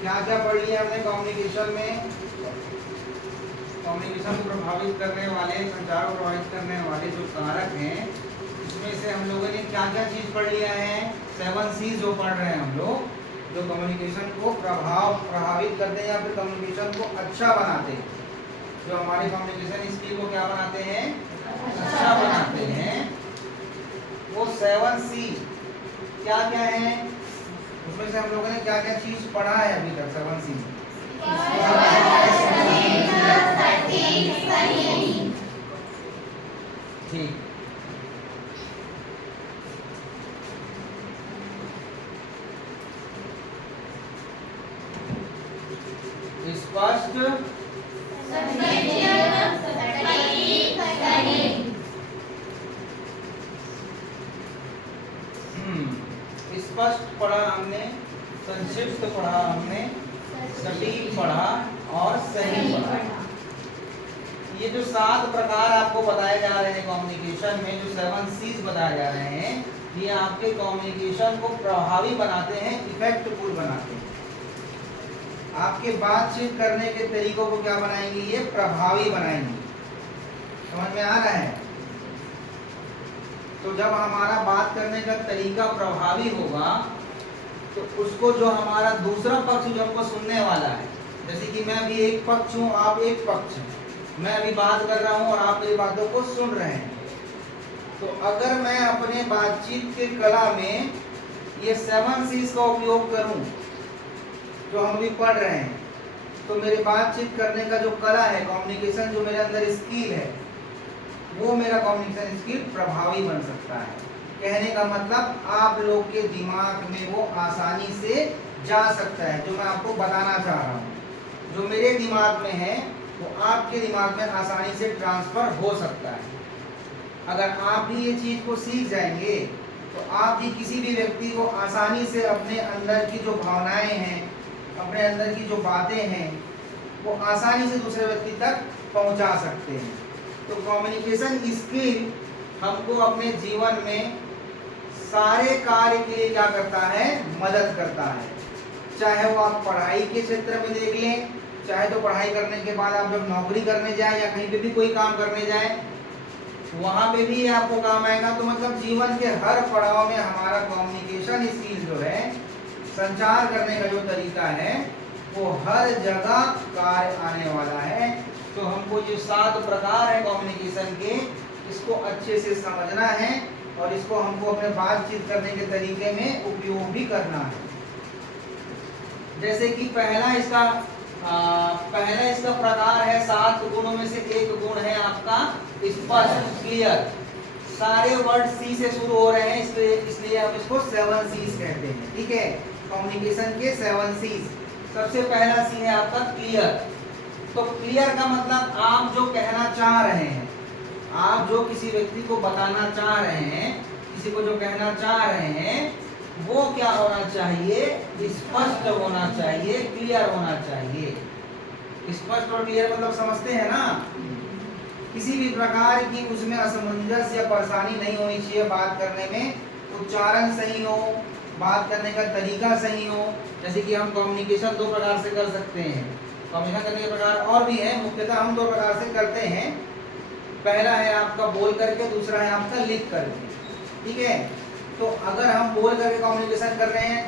क्या क्या पढ़ लिया हमने कम्युनिकेशन में? कम्युनिकेशन को प्रभावित करने वाले, संचार को प्रभावित करने वाले जो कारक हैं, इसमें से हम लोगों ने क्या क्या चीज पढ़ लिया है? 7 C जो पढ़ रहे हैं हम लोग, जो कम्युनिकेशन को प्रभावित करते हैं या फिर कम्युनिकेशन को अच्छा बनाते हैं, जो हमारे कम्युनिकेशन स्किल को क्या बनाते हैं? अच्छा बनाते हैं। वो 7 C क्या क्या है? उसमें से हम लोगों ने क्या क्या चीज पढ़ा है अभी तक 7 C में? ठीक, स्पष्ट, स्पष्ट पढ़ा हमने, संक्षिप्त पढ़ा हमने, सटीक पढ़ा और सही पढ़ा। ये जो 7 प्रकार आपको बताए जा रहे हैं कम्युनिकेशन में, जो 7 C's बताए जा रहे हैं, ये आपके कम्युनिकेशन को प्रभावी बनाते हैं, इफेक्टफुल बनाते हैं। आपके बातचीत करने के तरीकों को क्या बनाएंगे? ये प्रभावी बनाएंगे। समझ में आ रहा है? तो जब हमारा बात करने का तरीका प्रभावी होगा तो उसको जो हमारा दूसरा पक्ष जो हमको सुनने वाला है, जैसे कि मैं अभी एक पक्ष हूँ, आप एक पक्ष हैं, मैं अभी बात कर रहा हूँ और आप मेरी बातों को सुन रहे हैं, तो अगर मैं अपने बातचीत के कला में ये 7 C's का उपयोग करूँ जो हम अभी पढ़ रहे हैं, तो मेरे बातचीत करने का जो कला है, कम्युनिकेशन जो मेरे अंदर स्किल है, वो मेरा कम्युनिकेशन स्किल प्रभावी बन सकता है। कहने का मतलब आप लोग के दिमाग में वो आसानी से जा सकता है। जो मैं आपको बताना चाह रहा हूँ, जो मेरे दिमाग में है वो आपके दिमाग में आसानी से ट्रांसफर हो सकता है। अगर आप भी ये चीज़ को सीख जाएंगे तो आप भी किसी भी व्यक्ति को आसानी से अपने अंदर की जो भावनाएं हैं, अपने अंदर की जो बातें हैं, वो आसानी से दूसरे व्यक्ति तक पहुंचा सकते हैं। तो कम्युनिकेशन स्किल हमको अपने जीवन में सारे कार्य के लिए क्या करता है? मदद करता है। चाहे वो आप पढ़ाई के क्षेत्र में देख लें, चाहे तो पढ़ाई करने के बाद आप जब नौकरी करने जाए या कहीं पे भी कोई काम करने जाए, वहाँ पे भी आपको काम आएगा। तो मतलब जीवन के हर पड़ाव में हमारा कम्युनिकेशन स्किल जो है, संचार करने का जो तरीका है, वो हर जगह कार्य आने वाला है। तो हमको जो 7 प्रकार है कम्युनिकेशन के, इसको अच्छे से समझना है और इसको हमको अपने बातचीत करने के तरीके में उपयोग भी करना है। जैसे कि पहला इसका प्रकार है, 7 गुणों में से एक गुण है आपका स्पष्ट, क्लियर। सारे वर्ड सी से शुरू हो रहे हैं, इसलिए हम इसको 7 C's कहते हैं। ठीक है, कम्युनिकेशन के 7 C's। सबसे पहला सी है आपका क्लियर। तो क्लियर का मतलब आप जो कहना चाह रहे हैं, आप जो किसी व्यक्ति को बताना चाह रहे हैं, किसी को जो कहना चाह रहे हैं, वो क्या होना चाहिए? स्पष्ट होना चाहिए, क्लियर होना चाहिए। स्पष्ट और क्लियर मतलब समझते हैं ना? किसी भी प्रकार की उसमें असमंजस या परेशानी नहीं होनी चाहिए बात करने में। उच्चारण सही हो, बात करने का तरीका सही हो। जैसे कि हम कम्युनिकेशन 2 प्रकार से कर सकते हैं। कम्युनिकेशन करने के प्रकार और भी हैं, मुख्यतः हम 2 प्रकार से करते हैं। पहला है आपका बोल करके, दूसरा है आपका लिख करके। ठीक है, तो अगर हम बोल करके कम्युनिकेशन कर रहे हैं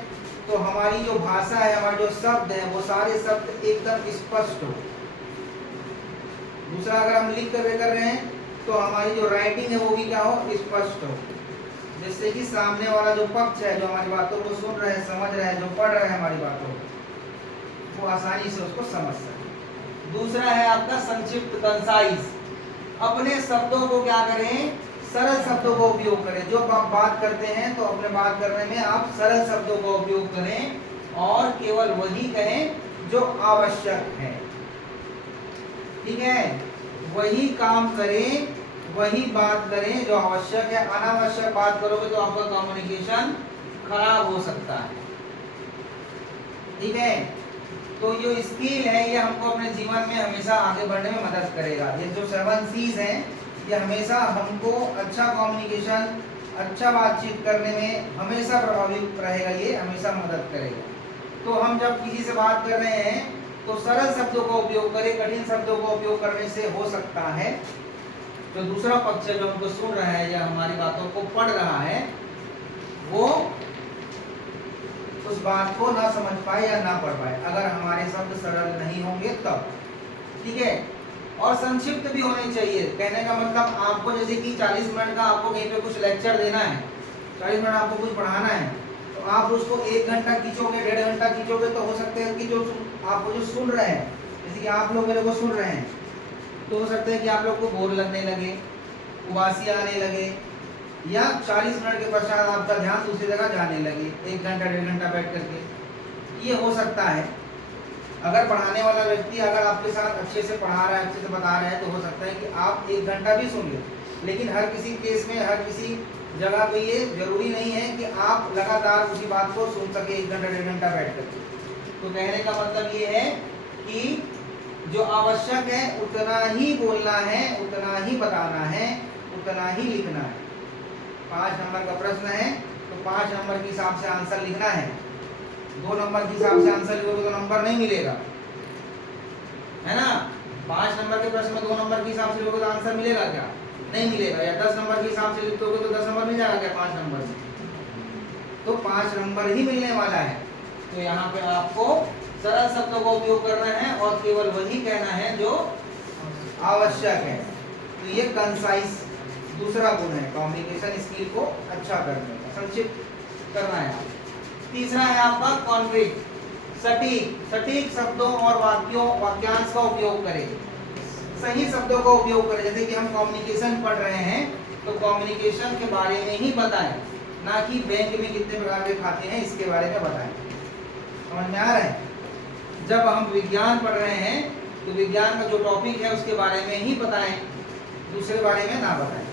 तो हमारी जो भाषा है, हमारे जो शब्द है, वो सारे शब्द एकदम स्पष्ट हो। दूसरा, अगर हम लिख करके कर रहे हैं तो हमारी जो राइटिंग है वो भी क्या हो? स्पष्ट हो, जिससे कि सामने वाला जो पक्ष है, जो हमारी बातों को सुन रहे हैं, समझ रहे हैं, जो पढ़ रहे हैं हमारी बातों को, वो आसानी से उसको समझ सके। दूसरा है आपका संक्षिप्त, कंसाइज। अपने शब्दों को क्या करें? सरल शब्दों का उपयोग करें। जो आप बात करते हैं तो अपने बात करने में आप सरल शब्दों का उपयोग करें और केवल वही कहें जो आवश्यक है। ठीक है, वही काम करें, वही बात करें जो आवश्यक है। अनावश्यक बात करोगे तो आपका कम्युनिकेशन खराब हो सकता है। ठीक है, तो जो स्किल है ये हमको अपने जीवन में हमेशा आगे बढ़ने में मदद करेगा। ये जो 7 C's हैं, ये हमेशा हमको अच्छा कम्युनिकेशन, अच्छा बातचीत करने में हमेशा प्रभावित रहेगा, ये हमेशा मदद करेगा। तो हम जब किसी से बात कर रहे हैं तो सरल शब्दों का उपयोग करें, कठिन शब्दों का उपयोग करने से हो सकता है जो दूसरा पक्ष है, जो हमको सुन रहा है या हमारी बातों को पढ़ रहा है, वो उस बात को ना समझ पाए या ना पढ़ पाए, अगर हमारे शब्द सरल नहीं होंगे तब। ठीक है, और संक्षिप्त भी होने चाहिए। कहने का मतलब आपको जैसे कि 40 मिनट का आपको कहीं पे कुछ लेक्चर देना है, 40 मिनट आपको कुछ पढ़ाना है, तो आप उसको 1 घंटा खींचोगे, 1.5 घंटा खींचोगे, तो हो सकता है कि जो आपको जो सुन रहे हैं, जैसे कि आप लोग मेरे को सुन रहे हैं, तो हो सकता है कि आप लोग को बोर लगने लगे, उबासी आने लगे, या 40 मिनट के पश्चात आपका ध्यान दूसरी जगह जाने लगे, 1 घंटा 1.5 घंटा बैठ करके, ये हो सकता है। अगर पढ़ाने वाला व्यक्ति अगर आपके साथ अच्छे से पढ़ा रहा है, अच्छे से बता रहा है, तो हो सकता है कि आप 1 घंटा भी सुन लें। लेकिन हर किसी केस में, हर किसी जगह पे ये जरूरी नहीं है कि आप लगातार उसी बात को सुन सके 1 घंटा 1.5 घंटा बैठ करके। तो कहने का मतलब ये है कि जो आवश्यक है उतना ही बोलना है, उतना ही बताना है, उतना ही लिखना है। 5 नंबर का प्रश्न है तो 5 नंबर के हिसाब से आंसर लिखना है। 2 नंबर के हिसाब से आंसर लिखोगे तो नंबर नहीं मिलेगा, है ना। 5 नंबर के प्रश्न में 2 नंबर के हिसाब से लिखोगे तो आंसर मिलेगा क्या? नहीं मिलेगा। या 10 नंबर के हिसाब से लिखोगे तो 10 नंबर मिल जाएगा क्या 5 नंबर में? तो 5 नंबर ही मिलने वाला है। तो यहाँ पे आपको सरल शब्दों का उपयोग करना है और केवल वही कहना है जो आवश्यक है। तो ये कंसाइज दूसरा गुण है कम्युनिकेशन स्किल को अच्छा करने का, संक्षिप्त करना है। तीसरा है आपका कॉन्क्रीट, सटीक। सटीक शब्दों और वाक्यांश का उपयोग करें, सही शब्दों का उपयोग करें। जैसे कि हम कम्युनिकेशन पढ़ रहे हैं तो कम्युनिकेशन के बारे में ही बताएं, ना कि बैंक में कितने प्रकार के खाते हैं इसके बारे में बताएं। समझ में आ रहा है? जब हम विज्ञान पढ़ रहे हैं तो विज्ञान का जो टॉपिक है उसके बारे में ही बताएं, दूसरे बारे में ना बताएं।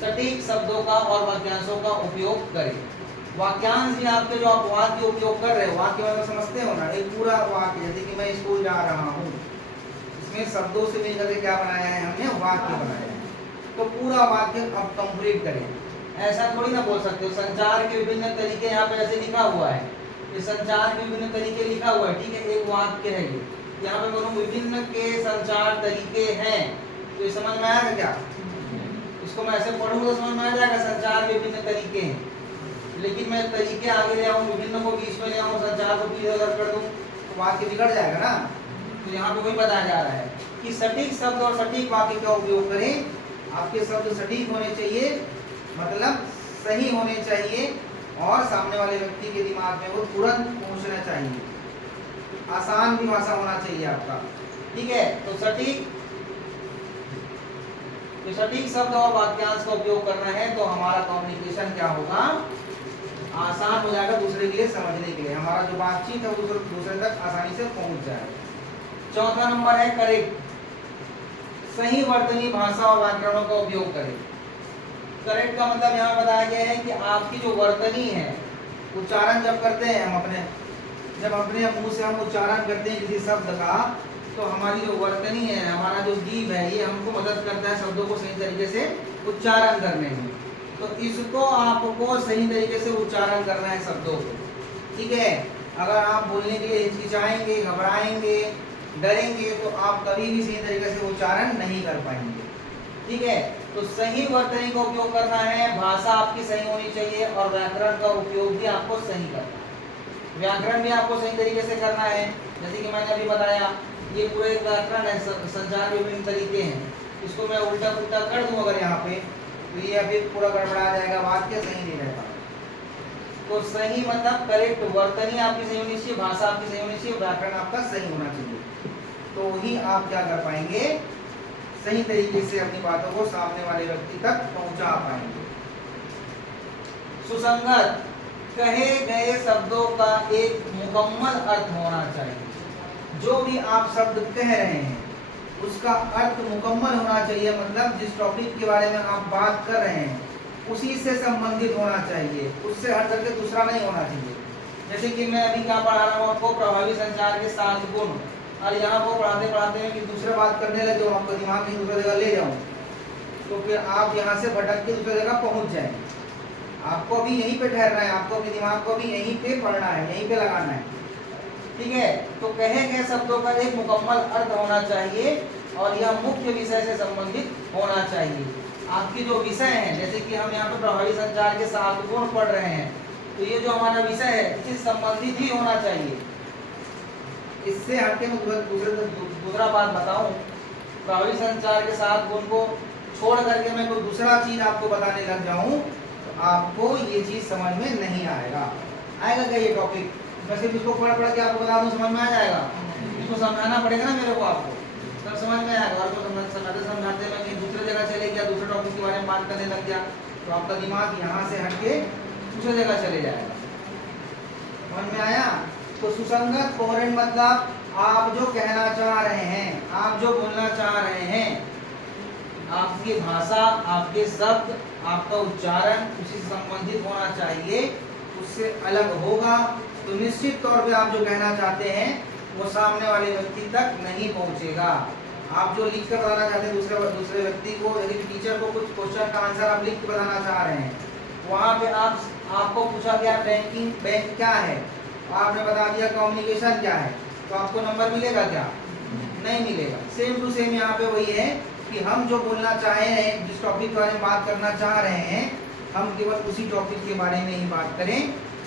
सटीक शब्दों का और वाक्यांशों का उपयोग करें। वाक्यांश भी आपके जो आप वाक्य उपयोग कर रहे हो, वाक्य मतलब समझते हो ना, एक पूरा वाक्य, जैसे कि मैं स्कूल जा रहा हूँ, इसमें शब्दों से मिलकर के क्या बनाया है हमने? वाक्य बनाया है। तो पूरा वाक्य अब कंप्लीट करें। ऐसा थोड़ी ना बोल सकते हो संचार के विभिन्न तरीके यहाँ पे ऐसे लिखा हुआ है, ये संचार के विभिन्न तरीके लिखा हुआ है, ठीक है, एक वाक्य है ये, यहाँ पे बोलूं विभिन्न के संचार तरीके हैं, तो ये समझ में आएगा क्या? इसको मैं ऐसे पढ़ूंगा तो समझ में आ जाएगा संचार के विभिन्न तरीके हैं। लेकिन मैं तरीके आगे ले आऊँ, विभिन्न को बीच में ले आऊँ, संचार को पीछे उधर कर दूँ, तो वाक्य बिगड़ जाएगा ना। तो यहाँ पे वही बताया जा रहा है कि सटीक शब्द और सटीक वाक्य का उपयोग करें। आपके शब्द सटीक होने चाहिए, मतलब सही होने चाहिए, और सामने वाले व्यक्ति के दिमाग में वो तुरंत पहुंचना चाहिए। आसान भी भाषा होना चाहिए आपका, ठीक है। तो सटीक शब्द और वाक्यांश का उपयोग करना है तो हमारा कम्युनिकेशन क्या होगा? आसान हो जाएगा दूसरे के लिए समझने के लिए, हमारा जो बातचीत है दूसरे तक आसानी से पहुंच जाएगा। चौथा नंबर है करेक्ट, सही वर्तनी भाषा और व्याकरणों का उपयोग करें। करेक्ट का मतलब यहाँ बताया गया है कि आपकी जो वर्तनी है, उच्चारण जब करते हैं हम जब अपने मुंह से हम उच्चारण करते हैं किसी शब्द का, तो हमारी जो वर्तनी है, हमारा जो जीभ है, ये हमको मदद करता है शब्दों को सही तरीके से उच्चारण करने में। तो इसको आपको सही तरीके से उच्चारण करना है शब्दों को, ठीक है। अगर आप बोलने के लिए हिचकिचाएंगे, घबराएंगे, डरेंगे, तो आप कभी भी सही तरीके से उच्चारण नहीं कर पाएंगे, ठीक है। तो सही वर्तनी का उपयोग करना है, भाषा आपकी सही होनी चाहिए, और व्याकरण का उपयोग भी आपको सही करना है। व्याकरण भी आपको सही तरीके से करना है। जैसे कि मैंने अभी बताया, ये पूरे व्याकरण है, संचार विभिन्न तरीके हैं, इसको मैं उल्टा पुल्टा कर दूं अगर यहाँ पे, तो ये अभी पूरा गड़बड़ा जाएगा, वाक्य सही नहीं रहता। तो सही मतलब करेक्ट, वर्तनी आपकी सही होनी चाहिए, भाषा आपकी सही होनी चाहिए, व्याकरण आपका सही होना चाहिए, तो ही आप क्या कर पाएंगे? सही तरीके से अपनी बातों को सामने वाले व्यक्ति तक पहुंचा पाएंगे। सुसंगत, कहे गए शब्दों का एक मुकम्मल अर्थ होना चाहिए। जो भी आप शब्द कह रहे हैं उसका अर्थ मुकम्मल होना चाहिए, मतलब जिस टॉपिक के बारे में आप बात कर रहे हैं उसी से संबंधित होना चाहिए, उससे हट करके दूसरा नहीं होना चाहिए। जैसे कि मैं अभी क्या पढ़ा रहा हूँ आपको, प्रभावी संचार के 7 गुण, और यहाँ को पढ़ाते पढ़ाते हैं कि दूसरे बात करने लगे, आपका दिमाग कहीं दूसरी जगह ले जाऊँ, तो फिर आप यहाँ से भटक के दूसरी जगह पहुँच जाएंगे। आपको अभी यहीं पे ठहरना है, आपको अपने दिमाग को अभी यहीं पे पढ़ना है, यहीं पे लगाना है, ठीक है। तो कहे गए शब्दों का एक मुकम्मल अर्थ होना चाहिए और यह मुख्य विषय से संबंधित होना चाहिए। आपकी जो विषय है, जैसे कि हम यहाँ पे प्रभावी संचार के 7 गुण पढ़ रहे हैं, तो ये जो हमारा विषय है इससे संबंधित ही होना चाहिए। इससे हटके मैं दूसरा बात बताऊं, प्रभावी संचार के 7 गुण को छोड़ करके मैं कोई दूसरा चीज आपको बताने लग जाऊं तो आपको ये चीज समझ में नहीं आएगा। आएगा क्या ये टॉपिक? मैं सिर्फ इसको पढ़ के आपको बता दूं, समझ में आ जाएगा? इसको समझाना पड़ेगा ना मेरे को आपको, तब समझ में आएगा। और तो समझाते मैं कहीं दूसरी जगह चले गया, दूसरे टॉपिक के बारे में बात करने लग गया, तो आपका दिमाग यहाँ से हटके दूसरी जगह चले जाएगा। समझ में आया? तो सुसंगत कोहेरेंट मतलब आप जो कहना चाह रहे हैं, आप जो बोलना चाह रहे हैं, आपकी भाषा, आपके शब्द, आपका उच्चारण उसी से संबंधित होना चाहिए, उससे अलग होगा तो निश्चित तौर पे आप जो कहना चाहते हैं वो सामने वाले व्यक्ति तक नहीं पहुंचेगा। आप जो लिख कर बताना चाहते हैं दूसरे व्यक्ति को, यदि टीचर को कुछ क्वेश्चन का आंसर आप लिख के बताना चाह रहे हैं, वहाँ पे आपको पूछा गया बैंक क्या है, आपने बता दिया कम्युनिकेशन क्या है, तो आपको नंबर मिलेगा क्या? नहीं मिलेगा। सेम टू सेम यहाँ पे वही है कि हम जो बोलना चाहे हैं, जिस टॉपिक के बारे में बात करना चाह रहे हैं, हम केवल उसी टॉपिक के बारे में ही बात करें,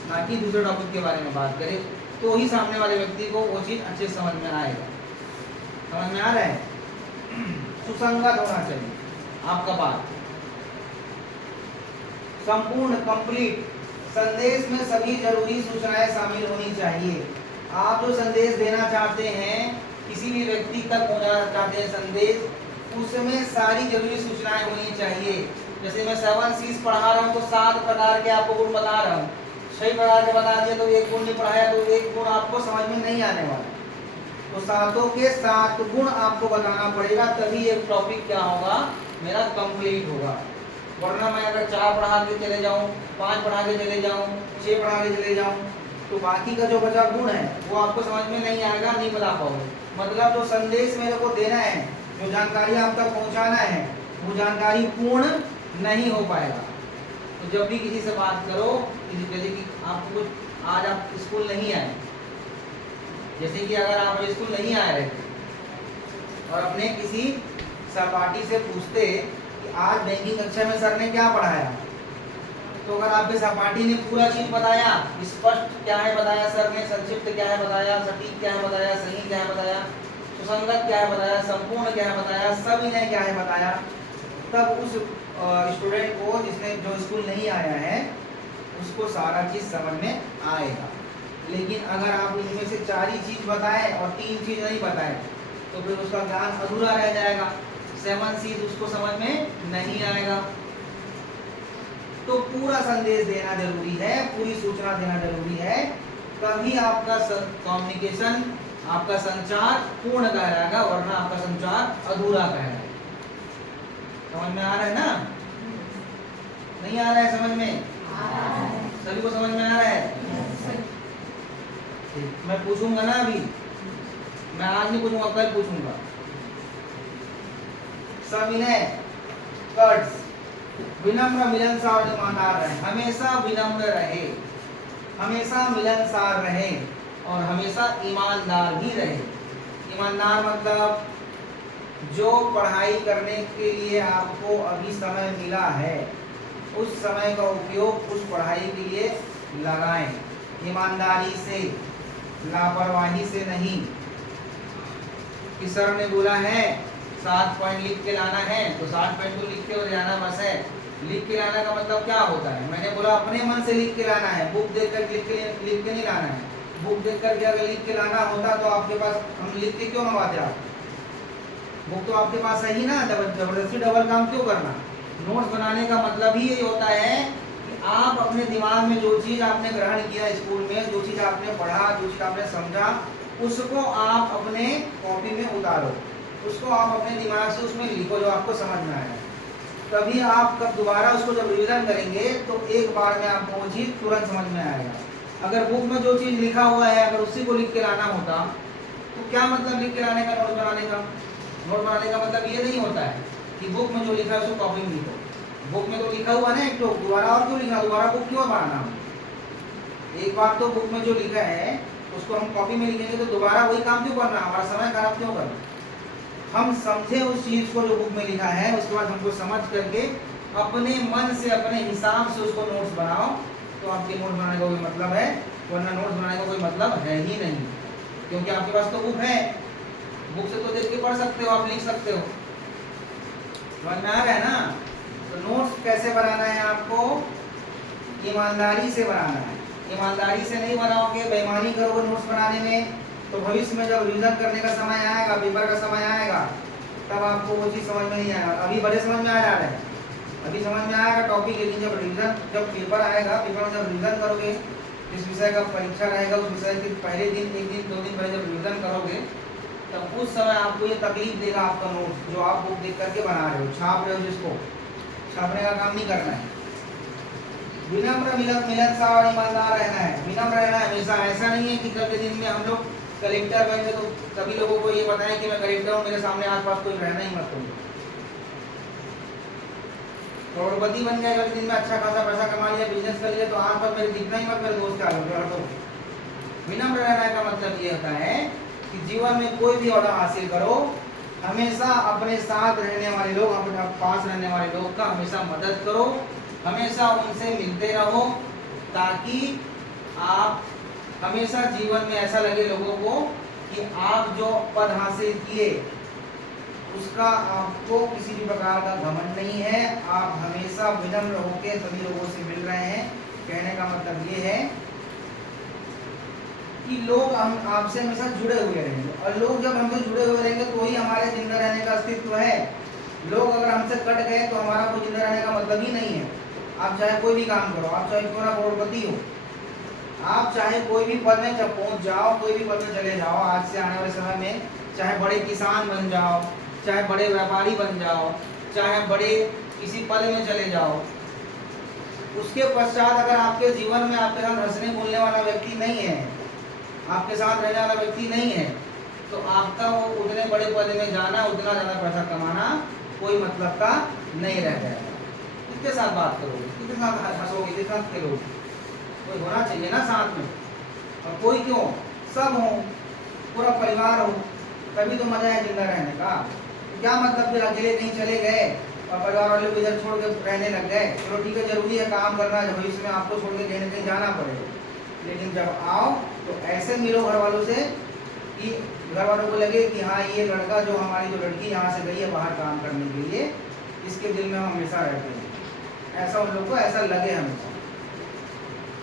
ना कि दूसरे टॉपिक के बारे में बात करें, तो ही सामने वाले व्यक्ति को वो चीज़ अच्छे समझ में आएगा। समझ में आ रहा है? सुसंगत होना चाहिए आपका बात, संपूर्ण, कंप्लीट। संदेश में सभी जरूरी सूचनाएं शामिल होनी चाहिए। आप जो संदेश देना चाहते हैं, किसी भी व्यक्ति तक पहुंचाना चाहते हैं संदेश, उसमें सारी जरूरी सूचनाएं होनी चाहिए। जैसे मैं 7 C's पढ़ा रहा हूँ तो 7 प्रकार के आपको गुण बता रहा हूँ, सही प्रकार के बता दिया तो एक गुण नहीं पढ़ाया तो एक गुण आपको समझ में नहीं आने वाला। तो 7 के 7 गुण आपको बताना पड़ेगा, तभी एक टॉपिक क्या होगा, मेरा कंप्लीट होगा। वरना मैं अगर 4 पढ़ा के चले जाऊँ, 5 पढ़ा के चले जाऊँ, 6 पढ़ा के चले जाऊँ, तो बाकी का जो बचा गुण है वो आपको समझ में नहीं आएगा, नहीं बता पाओगे। मतलब जो संदेश मेरे को देना है, जो जानकारी आप तक पहुंचाना है, वो जानकारी पूर्ण नहीं हो पाएगा। तो जब भी किसी से बात करो, जैसे कि आपको आज आप स्कूल नहीं आए, जैसे कि अगर आप स्कूल नहीं आ रहे और अपने किसी सहपाठी से पूछते कि आज बैंकिंग कक्षा में सर ने क्या पढ़ाया, तो अगर आपके सहपाठी ने पूरा चीज बताया, स्पष्ट क्या है बताया सर ने, संक्षिप्त क्या है बताया, सटीक क्या है बताया, सही क्या है बताया, सुसंगत क्या है बताया, संपूर्ण क्या है बताया, सब इन्हें क्या है बताया, तब उस स्टूडेंट को, जिसने जो स्कूल नहीं आया है, उसको सारा चीज समझ में आएगा। लेकिन अगर आप इनमें से 4 ही चीज बताएं और 3 चीज नहीं बताएं, तो फिर उसका ज्ञान अधूरा रह जाएगा, 7 C's उसको समझ में नहीं आएगा। तो पूरा संदेश देना जरूरी है, पूरी सूचना देना जरूरी है, तभी आपका कम्युनिकेशन, आपका संचार पूर्ण कहलाएगा, वरना आपका संचार अधूरा कहलाएगा। समझ में आ रहा है ना? नहीं आ रहा है समझ में? सभी को समझ में आ रहा है? मैं पूछूंगा ना, अभी मैं आज नहीं पूछूंगा, कल पूछूंगा। सविनय, कर्ट्स, विनम्र, मिलनसार और ईमानदार रहे, हमेशा विनम्र रहे, हमेशा मिलनसार रहे और हमेशा ईमानदार भी रहे। ईमानदार मतलब जो पढ़ाई करने के लिए आपको अभी समय मिला है, उस समय का उपयोग उस पढ़ाई के लिए लगाएं, ईमानदारी से, लापरवाही से नहीं। कि सर ने बोला है 7 पॉइंट लिख के लाना है, तो 7 पॉइंट तो लिख के और जाना बस है। लिख के लाने का मतलब क्या होता है? मैंने बोला अपने मन से लिख के लाना है, बुक देख कर लिख के नहीं लाना है। बुक देख करके अगर लिख के लाना होता तो आपके पास, हम लिख के क्यों मंगवाते आप? बुक तो आपके पास है ही ना, जबरदस्ती डबल काम क्यों करना? नोट्स बनाने का मतलब ही यही होता है कि आप अपने दिमाग में जो चीज़ आपने ग्रहण किया स्कूल में, जो चीज़ आपने पढ़ा, जो चीज़ आपने समझा, उसको आप अपने कॉपी में उतारो, उसको आप अपने दिमाग से उसमें लिखो जो आपको समझ में आया। तभी आप कब दोबारा उसको जब रिविजन करेंगे तो एक बार में आपको वो चीज़ तुरंत समझ में आएगा। अगर बुक में जो चीज़ लिखा हुआ है, अगर उसी को लिख के लाना होता तो क्या मतलब लिख के लाने का, नोट बनाने का? नोट बनाने का मतलब ये नहीं होता है कि बुक में जो लिखा है उसको कॉपी में लिखो। बुक में तो लिखा हुआ ना एक तो, दोबारा और क्यों लिखा, दोबारा बुक क्यों बनाना हम? एक बार तो बुक में जो लिखा है उसको हम कॉपी में लिखेंगे तो दोबारा वही काम क्यों करना, हमारा समय खराब क्यों करना? हम समझे उस चीज को जो बुक में लिखा है, उसके बाद हमको समझ करके अपने मन से अपने हिसाब से उसको नोट्स बनाओ, तो आपके नोट्स बनाने का कोई मतलब है, वरना नोट्स बनाने का कोई मतलब है ही नहीं, क्योंकि आपके पास तो बुक है, बुक से तो देख के पढ़ सकते हो, आप लिख सकते हो। समझ में आ रहा है ना? तो नोट्स कैसे बनाना है आपको? ईमानदारी से बनाना है। ईमानदारी से नहीं बनाओगे, बेईमानी करोगे नोट्स बनाने में, तो भविष्य में जब रिविजन करने का समय आएगा, पेपर का समय आएगा, तब आपको वो चीज़ समझ में नहीं आएगा। अभी बड़े समझ में आ जा रहा है, अभी समझ में आएगा टॉपिक, लेकिन जब रिविजन, जब पेपर आएगा, पेपर में जब रिविजन करोगे, जिस विषय का परीक्षा रहेगा उस विषय के पहले दिन, एक दिन 2 दिन पहले जब रिविजन करोगे, तब उस समय आपको ये तकलीफ देगा आपका नोट्स, जो आप बुक देख करके बना रहे हो, छाप रहे हो, जिसको छापने का काम नहीं करना है। विनम्र मिलनसार और ईमानदार रहना है, विनम्र रहना है हमेशा। ऐसा नहीं है कि कल के दिन में हम लोग कलेक्टर बन गए तो सभी लोगों को ये बताएं कि मैं कलेक्टर हूँ, मेरे सामने आसपास कोई रहना ही मत तुम। करोड़पति बन गए, कल के दिन में अच्छा खासा पैसा कमा लिया, बिजनेस कर लिया, तो आसपास मेरे दिखना ही मत, मेरे दोस्त क्या लोग। विनम्र रहने का मतलब ये होता है कि जीवन में कोई भी ऑर्डर हासिल करो, हमेशा अपने साथ रहने वाले लोग, अपने पास रहने वाले लोग का हमेशा मदद करो, हमेशा उनसे मिलते रहो, ताकि आप हमेशा जीवन में ऐसा लगे लोगों को कि आप जो पद हासिल किए उसका आपको किसी भी प्रकार का घमंड नहीं है, आप हमेशा विनम्र होकर सभी लोगों से मिल रहे हैं। कहने का मतलब ये है कि लोग हम आपसे हमेशा जुड़े हुए रहेंगे, और लोग जब हमसे जुड़े हुए रहेंगे तो वही हमारे जिंदा रहने का अस्तित्व है। लोग अगर हमसे कट गए तो हमारा कोई जिंदा रहने का मतलब ही नहीं है। आप चाहे कोई भी काम करो, आप चाहे क्यों ना करोड़पति हो, आप चाहे कोई भी पद में जब पहुंच जाओ, कोई भी पद में चले जाओ, आज से आने वाले समय में चाहे बड़े किसान बन जाओ, चाहे बड़े व्यापारी बन जाओ, चाहे बड़े किसी पद में चले जाओ, उसके पश्चात अगर आपके जीवन में आपके साथ हंसने बोलने वाला व्यक्ति नहीं है, आपके साथ रहने वाला व्यक्ति नहीं है, तो आपका वो उतने बड़े पद में जाना, उतना ज़्यादा पैसा कमाना कोई मतलब का नहीं रह जाएगा। किसके साथ बात करोगे, किसके साथ हंसोगे, किसके साथ खेलोगे? कोई होना चाहिए ना साथ में, और कोई क्यों, सब हो, पूरा परिवार हो, तभी तो मजा है जिंदा रहने का। तो क्या मतलब फिर अकेले कहीं चले गए और परिवार वाले को इधर छोड़ के रहने लग गए? चलो ठीक है, जरूरी है काम करना, भविष्य में आपको छोड़ के कहीं कहीं जाना पड़ेगा, लेकिन जब आओ तो ऐसे मिलो घर वालों से कि घर वालों को लगे कि हाँ ये लड़का, जो हमारी जो लड़की यहाँ से गई है बाहर काम करने के लिए, इसके दिल में हम हमेशा रहते हैं, ऐसा उन लोग को ऐसा लगे हमेशा।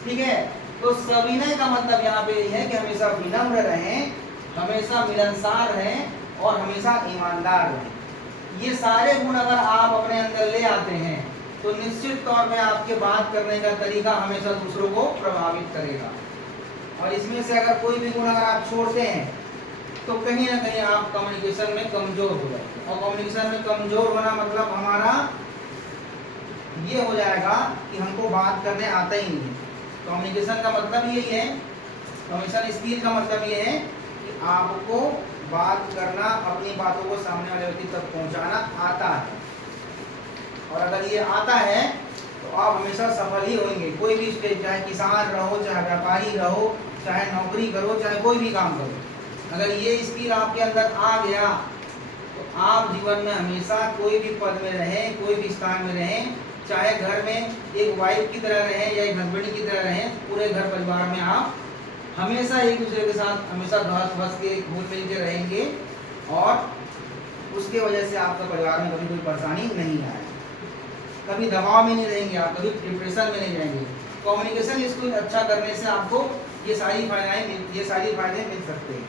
ठीक है, तो सविनय का मतलब यहाँ पे है कि हमेशा विनम्र रहें, हमेशा मिलनसार रहें और हमेशा ईमानदार रहें। ये सारे गुण अगर आप अपने अंदर ले आते हैं तो निश्चित तौर पे आपके बात करने का तरीका हमेशा दूसरों को प्रभावित करेगा। और इसमें से अगर कोई भी गुण अगर आप छोड़ते हैं तो कहीं ना कहीं आप कम्युनिकेशन में कमजोर हो जाएंगे, और कम्युनिकेशन में कमजोर होना मतलब हमारा ये हो जाएगा कि हमको बात करने आता ही नहीं। कम्युनिकेशन का मतलब यही है, कम्युनिकेशन स्किल का मतलब ये है कि आपको बात करना, अपनी बातों को सामने वाले व्यक्ति तक पहुंचाना आता है, और अगर ये आता है तो आप हमेशा सफल ही होंगे। कोई भी स्टेज, चाहे किसान रहो, चाहे व्यापारी रहो, चाहे नौकरी करो, चाहे कोई भी काम करो, अगर ये स्किल आपके अंदर आ गया तो आप जीवन में हमेशा कोई भी पद में रहें, कोई भी स्थान में रहें, चाहे घर में एक वाइफ की तरह रहें या एक हस्बैंड की तरह रहें, पूरे घर परिवार में आप हमेशा एक दूसरे के साथ हमेशा घस के घुल मिल के रहेंगे, और उसके वजह से आपका परिवार में कभी कोई परेशानी नहीं आएगी, कभी दबाव में नहीं रहेंगे आप, कभी डिप्रेशन में नहीं रहेंगे। कम्युनिकेशन स्किल अच्छा करने से आपको ये सारी फायदे मिल सकते हैं।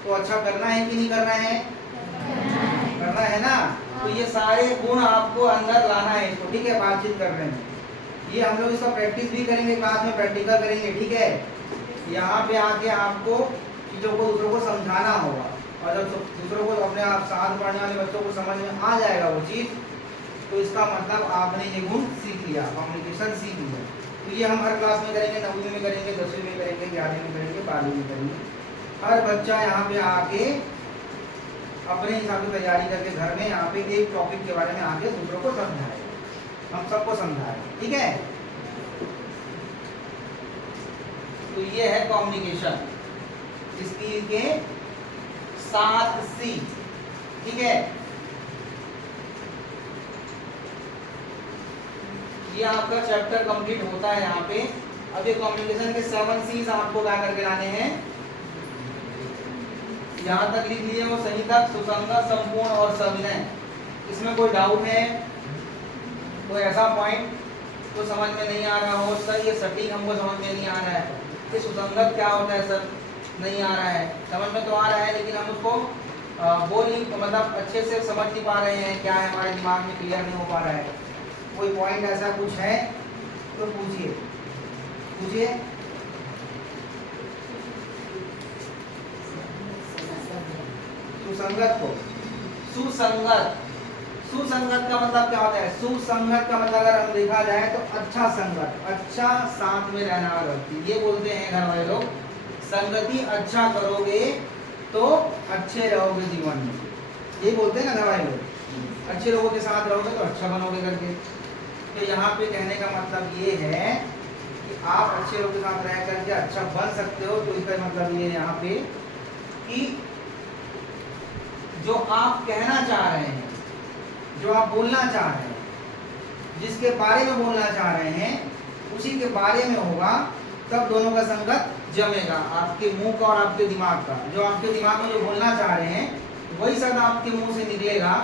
तो अच्छा करना है कि नहीं करना है? करना है ना। तो ये सारे गुण आपको अंदर लाना है इसको, ठीक है, बातचीत करने में। ये हम लोग इसका प्रैक्टिस भी करेंगे, क्लास में प्रैक्टिकल करेंगे, ठीक है। यहाँ पे आके आपको चीज़ों को दूसरों को समझाना होगा, और जब दूसरों को, अपने आप साथ पढ़ने वाले बच्चों को समझ में आ जाएगा वो चीज़, तो इसका मतलब आपने ये गुण सीख लिया, कम्युनिकेशन सीख लिया। तो ये हम हर क्लास में करेंगे, 9वीं में करेंगे, 10वीं में करेंगे, 11वीं में करेंगे, 12वीं में करेंगे। हर बच्चा यहाँ पे आके अपने हिसाब से तैयारी करके घर में यहाँ पे एक टॉपिक के बारे में आके दूसरों को समझाएगा। हम सबको समझाए, ठीक है। तो ये है कम्युनिकेशन, स्किल के 7 C, ठीक है। ये आपका चैप्टर कंप्लीट होता है यहाँ पे। अब ये कम्युनिकेशन के 7 C's आपको क्या करके लाने हैं, यहाँ तक लिख लिए हो, सही तक, सुसंगत, संपूर्ण और सविनय। इसमें कोई डाउट है, कोई ऐसा पॉइंट तो समझ में नहीं आ रहा हो सर, ये सटीक हमको समझ में नहीं आ रहा है, ये सुसंगत क्या होता है सर, नहीं आ रहा है, समझ में तो आ रहा है लेकिन हम उसको बोल नहीं, मतलब अच्छे से समझ नहीं पा रहे हैं, क्या है हमारे दिमाग में क्लियर नहीं हो पा रहा है, कोई पॉइंट ऐसा कुछ है तो पूछिए, पूछिए। सुसंगत को, सुसंगत, सुसंगत का मतलब क्या होता है, सुसंगत का मतलब अगर हम देखा जाए तो अच्छा संगत, अच्छा साथ में रहने वाला व्यक्ति, ये बोलते हैं घर वाले लोग, संगति अच्छा करोगे तो अच्छे रहोगे जीवन में, ये बोलते हैं ना घर वाले लोग, अच्छे लोगों के साथ रहोगे तो अच्छा बनोगे करके। तो यहाँ पे कहने का मतलब ये है कि आप अच्छे लोगों के साथ रह करके अच्छा बन सकते हो, तो इसका मतलब ये यहाँ पे कि जो आप कहना चाह रहे हैं, जो आप बोलना चाह रहे हैं, जिसके बारे में बोलना चाह रहे हैं उसी के बारे में होगा, तब दोनों का संगत जमेगा, आपके मुंह का और आपके दिमाग का। जो आपके दिमाग में जो बोलना चाह रहे हैं वही शब्द आपके मुंह से निकलेगा,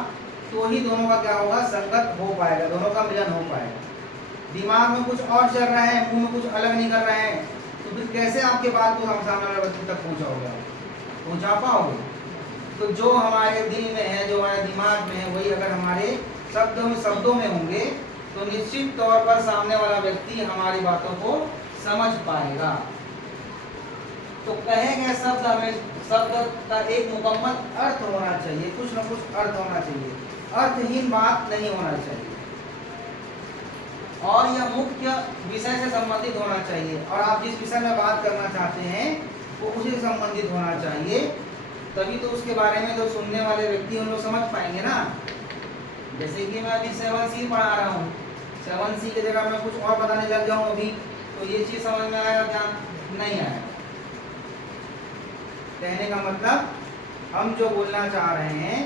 तो ही दोनों का क्या होगा, संगत हो पाएगा, दोनों का मिलन हो पाएगा। दिमाग में कुछ और चल रहा है, मुंह में कुछ अलग नहीं कर रहे हैं, तो फिर कैसे आपके बात को हम सामने वाले व्यक्ति तक पहुंचाओगे, पहुंचा पाओगे। तो जो हमारे दिल में है, जो हमारे दिमाग में है, वही अगर हमारे शब्दों में होंगे तो निश्चित तौर पर सामने वाला व्यक्ति हमारी बातों को समझ पाएगा। तो कहे गए शब्द हमें, शब्द का एक मुकम्मल अर्थ होना चाहिए, कुछ न कुछ अर्थ होना चाहिए, अर्थहीन बात नहीं होना चाहिए, और यह मुख्य विषय से संबंधित होना चाहिए, और आप जिस विषय में बात करना चाहते हैं वो उसी से संबंधित होना चाहिए, तभी तो उसके बारे में जो सुनने वाले व्यक्ति उन लोग समझ पाएंगे ना। जैसे कि मैं अभी 7C पढ़ा रहा हूँ, 7C की जगह मैं कुछ और बताने लग जाऊँ अभी, तो ये चीज़ समझ में आएगा क्या, नहीं आएगा। कहने का मतलब हम जो बोलना चाह रहे हैं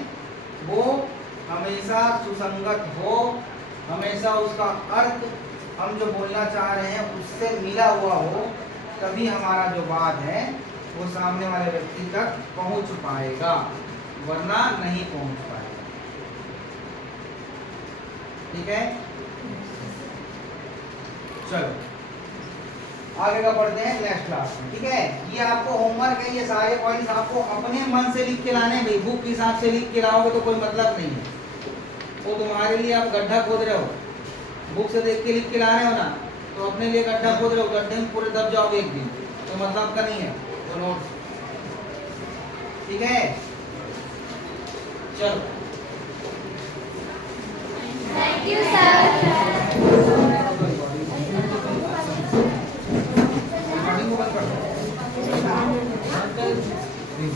वो हमेशा सुसंगत हो, हमेशा उसका अर्थ हम जो बोलना चाह रहे हैं उससे मिला हुआ हो, तभी हमारा जो बात है वो सामने वाले व्यक्ति तक पहुंच पाएगा, वरना नहीं पहुंच पाएगा। ठीक है, चलो आगे का पढ़ते हैं नेक्स्ट क्लास में। ठीक है, ये आपको होमवर्क है, ये सारे पॉइंट्स आपको अपने मन से लिख के लाने हैं भाई, बुक के हिसाब से लिख के लाओगे तो कोई मतलब नहीं है, वो तुम्हारे लिए आप गड्ढा खोद रहे हो, बुक से देख के लिख के ला रहे हो ना, तो अपने लिए गड्ढा खोद रहे हो, गड्ढे में पूरे दब जाओगे एक दिन, तो मतलब का नहीं है वो नोट्स। ठीक है, चलो